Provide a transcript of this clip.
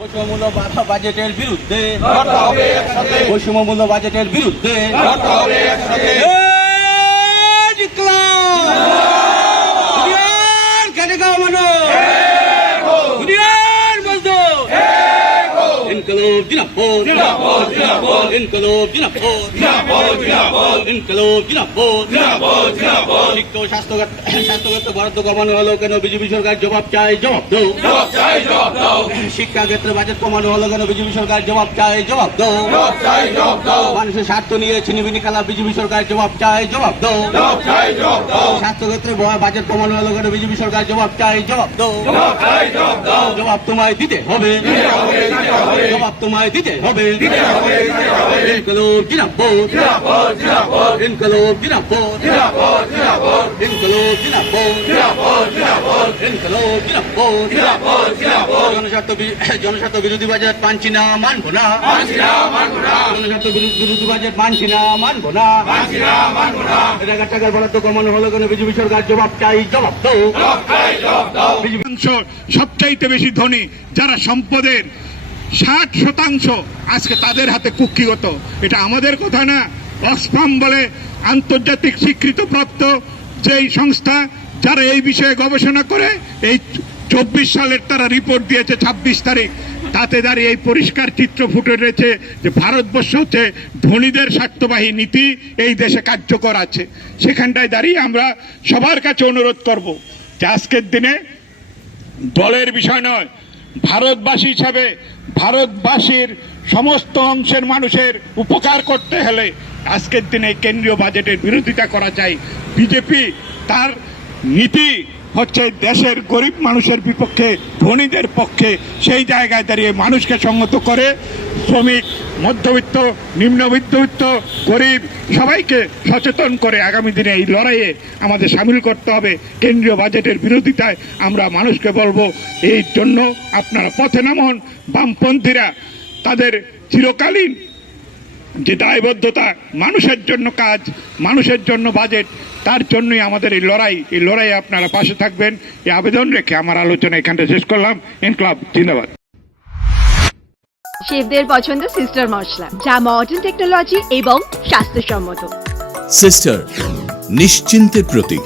বৈষম্যমূল্য বাজেটের বিরুদ্ধে। পশ্চিমবঙ্গ বৈষম্যমূল্য বাজেটের বিরুদ্ধে। জিতলাম! শিক্ষা ও স্বাস্থ্যগত স্বাস্থ্যগত বরাদ্দ কমানো হলো কেন বিজেপি সরকার জবাব চাই জবাব দাও জবাব চাই, জবাব দাও। শিক্ষা ক্ষেত্রে বাজেট কমানো হলো কেন বিজেপি সরকার জবাব চাই জবাব দাও জবাব চাই, জবাব দাও। মানুষের স্বার্থ নিয়ে ছিনিমিনি খেলা বিজেপি সরকার জবাব চাই জবাব দাও জবাব চাই, জবাব দাও। স্বাস্থ্য ক্ষেত্রে বাজেট কমানো হলো কেন বিজেপি সরকার জবাব চাই জবাব দাও জবাব চাই, জবাব দাও। জবাব তোমায় দিতে হবে হবে। জবাব তোমায় দিতে হবে দিতে হবে, দিতে হবে। ইনকলাব জিন্দাবাদ জিন্দাবাদ, জিন্দাবাদ। ইনকলাব জিন্দাবাদ জিন্দাবাদ, জিন্দাবাদ। ইনকলাব জিন্দাবাদ জিন্দাবাদ, জিন্দাবাদ। ইনকলাব জিন্দাবাদ জিন্দাবাদ, জিন্দাবাদ। জনস্বার্থ জনস্বার্থ বিরোধী বাজেট মানছি না মানবো না মানছি না, মানবো না। জনস্বার্থ বিরোধী বাজেট মানছি না মানবো না মানছি না, মানবো না। টাকার টাকার বরাদ্দ কমানো হলো কেন বিজেপি সরকার জবাব চাই জবাব দাও জবাব চাই, জবাব দাও। সবচাইতে বেশি ধনী যারা সম্পদের ষাট শতাংশ আজকে তাদের হাতে কুক্ষিগত। এটা আমাদের কথা না অক্সফাম বলে আন্তর্জাতিক স্বীকৃতপ্রাপ্ত যেই সংস্থা যারা এই বিষয়ে গবেষণা করে, এই চব্বিশ সালের তারা রিপোর্ট দিয়েছে ছাব্বিশ তারিখ। তাতে দাঁড়িয়ে এই পরিষ্কার চিত্র ফুটে রয়েছে যে ভারতবর্ষ হচ্ছে ধনীদের স্বার্থবাহী নীতি, এই দেশে কার্যকর আছে। সেখানটায় দাঁড়িয়ে আমরা সবার কাছে অনুরোধ করব যে আজকের দিনে দলের বিষয় নয় ভারতবাসী হিসাবে ভারতবাসীর সমস্ত অংশের মানুষের উপকার করতে হলে আজকের দিনে কেন্দ্রীয় বাজেটের বিরোধিতা করা চাই বিজেপি তার নীতি হচ্ছে দেশের গরিব মানুষের বিপক্ষে, ধনীদের পক্ষে সেই জায়গায় দাঁড়িয়ে মানুষকে সংগত করে শ্রমিক, মধ্যবিত্ত, নিম্নবিত্তবিত্ত, গরিব সবাইকে সচেতন করে আগামী দিনে এই লড়াইয়ে আমাদের সামিল করতে হবে। কেন্দ্রীয় বাজেটের বিরোধিতায় আমরা মানুষকে বলব, এই জন্য আপনারা পথে নামন, বামপন্থীরা তাদের চিরকালীন যে দায়বদ্ধতা, মানুষের জন্য কাজ, মানুষের জন্য বাজেট তার জন্যই আমাদের এই লড়াই এই লড়াই আপনারা পাশে থাকবেন। এই আবেদন রেখে আমার আলোচনা এখানটা শেষ করলাম। ইনকলাব জিন্দাবাদ শেফদের পছন্দ সিস্টার মশলা যা মডার্ন টেকনোলজি এবং স্বাস্থ্যসম্মত। সিস্টার নিশ্চিন্তের প্রতীক।